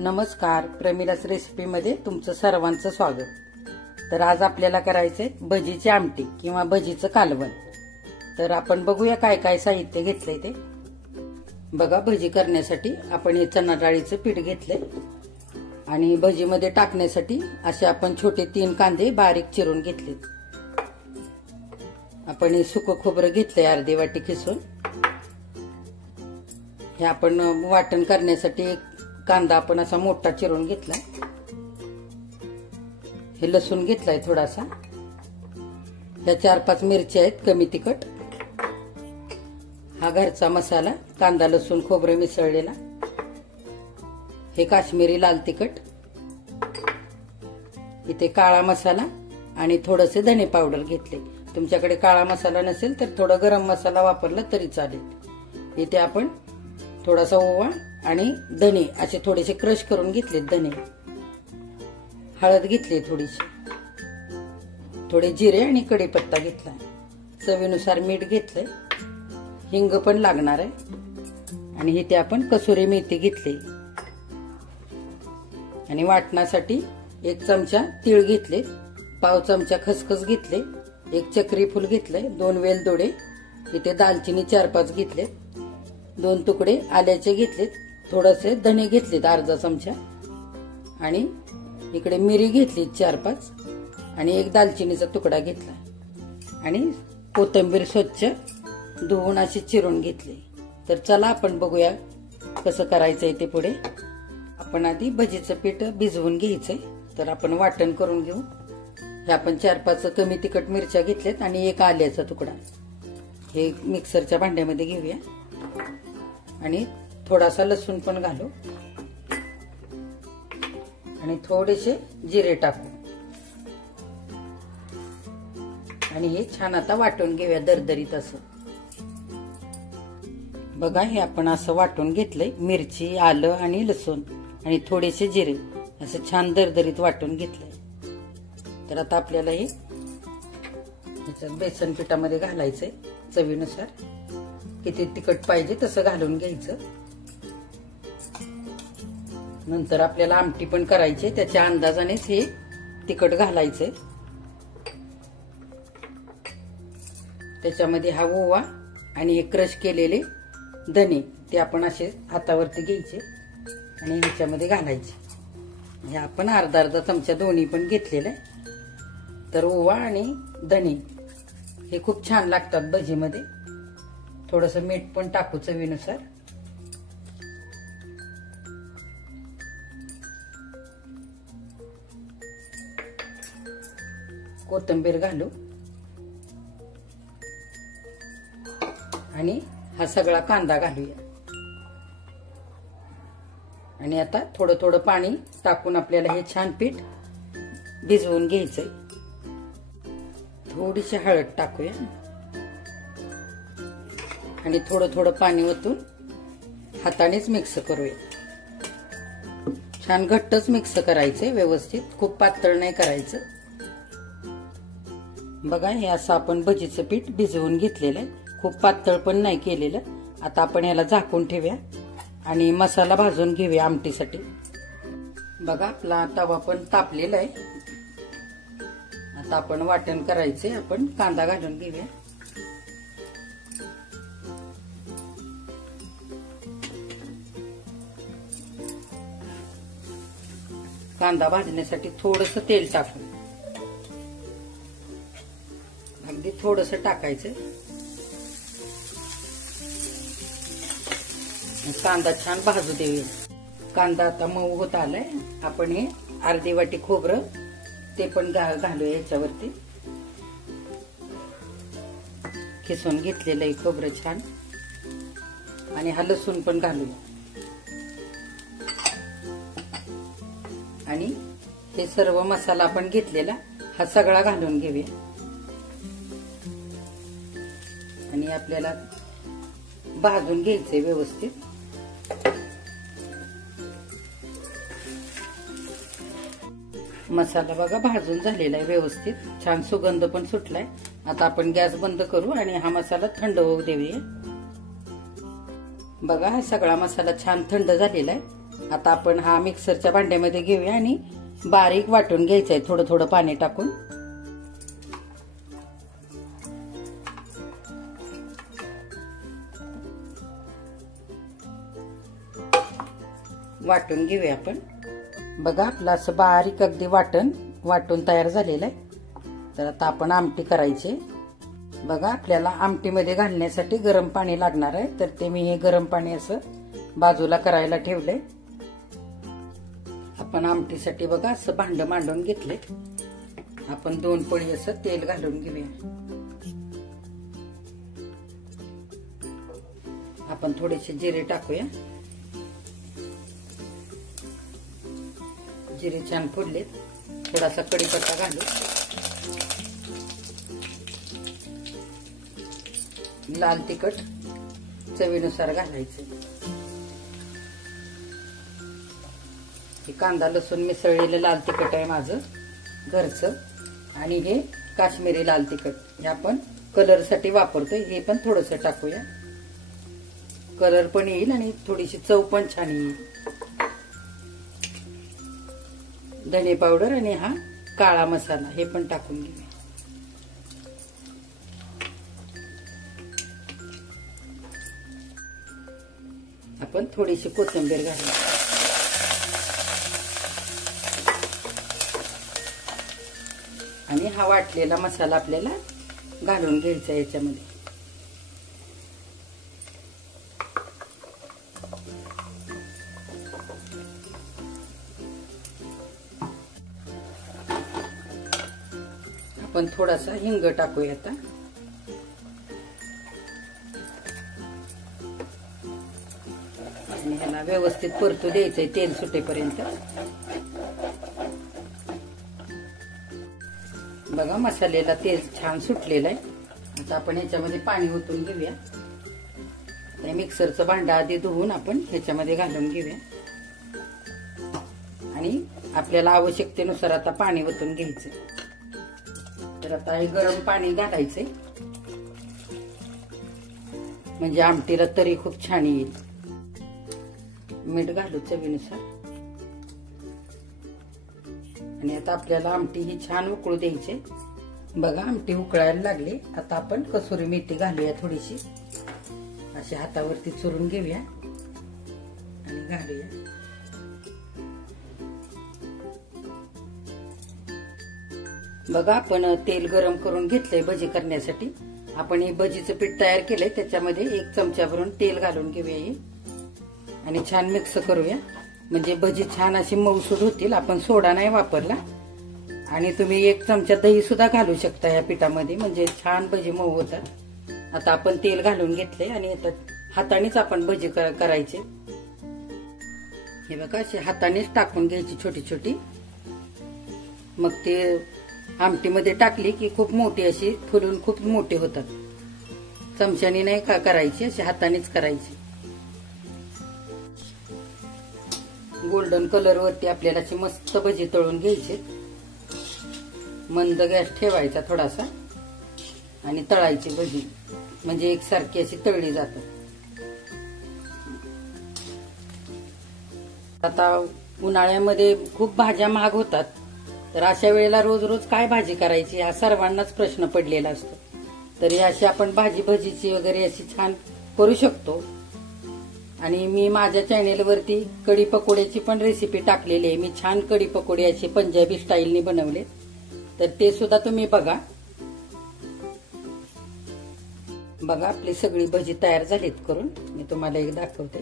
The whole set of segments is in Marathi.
नमस्कार, प्रमिलास रेसिपी मध्ये तुमचं सर्वांचं स्वागत। तर आज आपल्याला करायचंय भजीची आमटी किंवा भजीचं कालवण। तर आपण बघूया काय काय साहित्य घेतलंय ते। बघा, भजी करण्यासाठी आपण हे चणा डाळीचं पीठ घेतलंय आणि भजीमध्ये टाकण्यासाठी असे आपण छोटे 3 कांदे बारीक चिरून घेतलेत। आपण हे सुकं खोबरं घेतलंय अर्धी वाटी खिसून। हे आपण वाटण करण्यासाठी एक कांदा आपण असा मोठा चिरून घेतलाय। हे लसूण घेतलाय थोडासा। ह्या 4-5 मिरच्या आहेत कमी तिखट। हा घरचा मसाला, कांदा लसूण खोबरं मिसळलेला। हे काश्मीरी लाल तिखट। इथे काळा मसाला आणि थोडेसे धने पावडर घेतले। तुमच्याकडे काळा मसाला नसेल तर थोडा गरम मसाला वापरला तरी चालेल। इथे आपण थोडासा ओवा आणि धने असे थोडेसे क्रश करून घेतले धने। हळद घेतली थोडीशी, थोडे जिरे आणि कढीपत्ता घेतला। चवीनुसार मीठ घेतलंय, हिंग पण लागणार आहे। आणि इथे आपण कसुरी मेथी घेतली आणि वाटण्यासाठी 1 चमचा तीळ घेतले, पाव चमचा खसखस घेतले, 1 चक्री फूल घेतले, 2 वेलदोडे, इथे दालचिनी 4-5 घेतले, 2 तुकडे आल्याचे घेतलेत, थोडेसे धने घेतलेत अर्धा चमचा आणि इकडे मिरी घेतली 4-5 आणि 1 दालचिनीचा तुकडा घेतला आणि कोथिंबीर स्वच्छ धुवून अशी चिरून घेतली। तर चला आपण बघूया कसं करायचंय ते पुढे। आपण आधी भजीचं पीठ भिजवून घ्यायचंय। तर आपण वाटण करून घेऊ। हे आपण 4-5 कमी तिखट मिरच्या घेतल्यात आणि 1 आल्याचा तुकडा। हे मिक्सरच्या भांड्यामध्ये घेऊया आणि थोडासा लसूण पण घालू आणि थोडेसे जिरे टाकू आणि हे छान आता वाटून घेऊया दरदरीत असं। बघा, हे आपण असं वाटून घेतलंय। मिरची, आलं आणि लसूण आणि थोडेसे जिरे असं छान दरदरीत वाटून घेतलंय। तर आता आपल्याला हे याच्यात बेसन पिठामध्ये घालायचंय चवीनुसार। किती तिखट पाहिजे तसं घालून घ्यायचं। नंतर आपल्याला आमटी पण करायची, त्याच्या अंदाजानेच हे तिखट घालायचंय। त्याच्यामध्ये हा ओवा आणि हे क्रश केलेले धने ते आपण असे हातावरती घ्यायचे आणि ह्याच्यामध्ये घालायचे। हे आपण अर्धा चमचा दोन्ही पण घेतलेले। तर ओवा आणि धने हे खूप छान लागतात भजीमध्ये। थोडंसं मीठ पण टाकू चवीनुसार। कोथिंबीर घालू आणि हा सगळा कांदा घालूया आणि आता थोडं थोडं पाणी टाकून आपल्याला हे छान पीठ भिजवून घ्यायचंय। थोडीशी हळद टाकूया आणि थोडं थोडं पाणी ओतून हातानेच मिक्स करूया। छान घट्टच मिक्स करायचंय व्यवस्थित, खूप पातळ नाही करायचं। बघा, हे असं आपण भजीचं पीठ भिजवून घेतलेलं आहे, खूप पातळ पण नाही केलेलं। आता आपण याला झाकून ठेवूया आणि मसाला भाजून घेऊया आमटीसाठी। बघा, आपला तवा पण तापलेला आहे। आता आपण वाटण करायचंय। आपण कांदा घालून घेऊया। कांदा भाजण्यासाठी थोडंसं तेल टाकू, अगदी थोडंसं टाकायचं। कांदा छान भाजू देऊया। कांदा आता मऊ होत आलाय। आपण हे अर्धी वाटी खोबरं ते पण घालूया याच्यावरती। खिसून घेतलेलं आहे खोबरं छान आणि हा लसूण पण घालूया आणि हे सर्व मसाला आपण घेतलेला हा सगळा घालून घेऊया आणि आपल्याला भाजून घ्यायचंय व्यवस्थित। मसाला बघा भाजून झालेला आहे व्यवस्थित, छान सुगंध पण सुटलाय। आता आपण गॅस बंद करू आणि हा मसाला थंड होऊ देऊया। बघा, हा सगळा मसाला छान थंड झालेला आहे। आता आपण हा मिक्सरच्या भांड्यामध्ये घेऊया आणि बारीक वाटून घ्यायचंय थोडं थोडं पाणी टाकून. वाटून घेऊया आपण. बघा आपलं असं बारीक अगदी वाटून तयार झालेलं आहे. तर आता आपण आमटी करायची. बघा आपल्याला आमटीमध्ये घालण्यासाठी गरम पाणी लागणार आहे. तर ते मी हे गरम पाणी असं बाजूला करायला ठेवलंय. आपण आमटीसाठी बघा असं भांड मांडून घेतले. आपण 2 पळी असं तेल घालून घेऊया. आपण थोडेसे जिरे टाकूया. जिरे छान फुडले. थोडासा कढीपत्ता घालू. लाल तिखट चवीनुसार घालायचे. हे कांदा लसूण मिसळलेलं लाल तिखट आहे माझं घरचं. आणि हे काश्मीरी लाल तिखट हे आपण कलर साठी वापरतोय. हे पण थोडंसं टाकूया. कलर पण येईल आणि थोडीशी चव पण छान येईल. धने पावडर आणि हा काळा मसाला हे पण टाकून घेऊया. आपण थोडीशी कोथिंबीर घालू. आणि हा वाटलेला मसाला आपल्याला घालून घ्यायचा याच्यामध्ये. आपण थोडासा हिंग टाकूया आता. आणि ह्याला व्यवस्थित परतू द्यायचंय तेल सुटेपर्यंत. बघा मसाल्याला तेल छान सुटलेलं आहे. आता आपण ह्याच्यामध्ये पाणी ओतून घेऊया. मिक्सरचं भांडं आधी धुवून आपण ह्याच्यामध्ये घालून घेऊया. आणि आपल्याला आवश्यकतेनुसार आता पाणी ओतून घ्यायचं. तर आता हे गरम पाणी घालायचंय म्हणजे आमटीला तरी खूप छान येईल. मीठ घालू चवीनुसार. आणि आता आपल्याला आमटी ही छान उकळू द्यायची. बघा आमटी उकळायला लागली. आता आपण कसुरी मेथी घालूया थोडीशी. अशी हातावरती चुरून घेऊया आणि घालूया. बघा आपण तेल गरम करून घेतलंय भजी करण्यासाठी. आपण हे भजीचं पीठ तयार केलंय त्याच्यामध्ये 1 चमचा भरून तेल घालून घेऊया आणि छान मिक्स करूया. म्हणजे भजी छान अशी मऊसूद होतील. आपण सोडा नाही वापरला. आणि तुम्ही 1 चमचा दही सुद्धा घालू शकता या पिठामध्ये म्हणजे छान भजी मऊ होतात. आता आपण तेल घालून घेतले आणि आता हातानेच आपण भजी करायचे. हे बघा अशी हातानेच टाकून घ्यायची छोटी छोटी. मग ते आमटीमध्ये टाकली की खूप मोठी अशी फुलून खूप मोठी होतात. चमच्याने नाही करायची, अशी हातानेच करायची. गोल्डन कलर वरती आपल्याला अशी मस्त भजी तळून घ्यायची. मंद गॅस ठेवायचा थोडासा आणि तळायची भजी म्हणजे एकसारखी अशी तळली जातात. आता उन्हाळ्यामध्ये खूप भाज्या महाग होतात. तर अशा वेळेला रोज रोज काय भाजी करायची हा सर्वांनाच प्रश्न पडलेला असतो. तरी अशी आपण भाजी भजीची वगैरे अशी छान करू शकतो. आणि मी माझ्या चॅनेलवरती कढी पकोड्याची पण रेसिपी टाकलेली आहे. मी छान कढी पकोडे अशी पंजाबी स्टाईलने बनवले. तर ते सुद्धा तुम्ही बघा. बघा आपली सगळी भजी तयार झालीत करून. मी तुम्हाला एक दाखवते.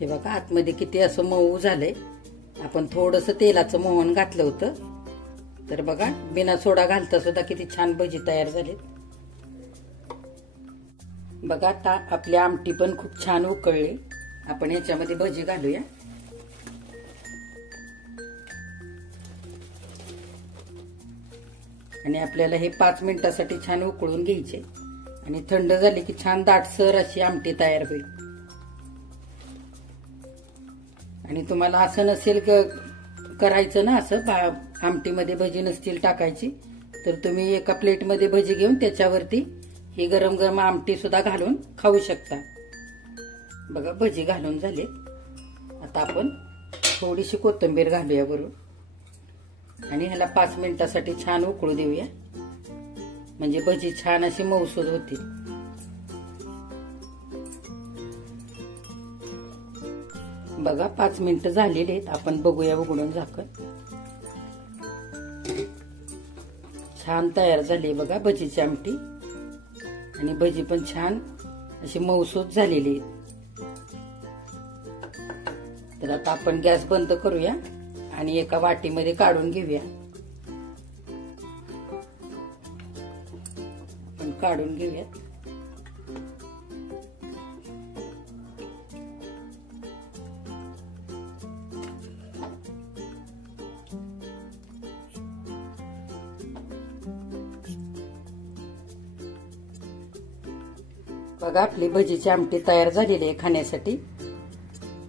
हे बघा आतमध्ये किती असं मऊ झालंय. आपण थोडंसं तेलाचं मोहन घातलं होतं. तर बघा बिना सोडा घालता सुद्धा किती छान भजी तयार झालीत. बघा आता आपली आमटी पण खूप छान उकळली. आपण याच्यामध्ये भजी घालूया. आणि आपल्याला हे 5 मिनिटासाठी छान उकळून घ्यायचे. आणि थंड झाली की छान दाटसर अशी आमटी तयार होईल. आणि तुम्हाला असं नसेल करायचं ना, असं आमटीमध्ये भजी नसतील टाकायची, तर तुम्ही एका प्लेटमध्ये भजी घेऊन त्याच्यावरती ही गरम गरम आमटी सुद्धा घालून खाऊ शकता. बघा भजी घालून झाले. आता आपण थोडीशी कोथिंबीर घालूया वरून आणि ह्याला 5 मिनिटासाठी छान उकळू देऊया, म्हणजे भजी छान अशी मऊसूद होतील. बघा 5 मिनिटं झालेली आहेत. आपण बघूया उघडून झाकण. छान तयार झाली बघा भजीची आमटी आणि भजी पण छान अशी मऊसूद झालेली आहे. तर आता आपण गॅस बंद करूया आणि एका वाटीमध्ये काढून घेऊया. आपण काढून घेऊया. बघा आपली भजीची आमटी तयार झालेली आहे खाण्यासाठी.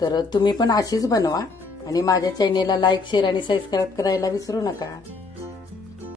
तर तुम्ही पण अशीच बनवा आणि माझ्या चॅनेलला लाईक, शेअर आणि सबस्क्राईब करायला विसरू नका.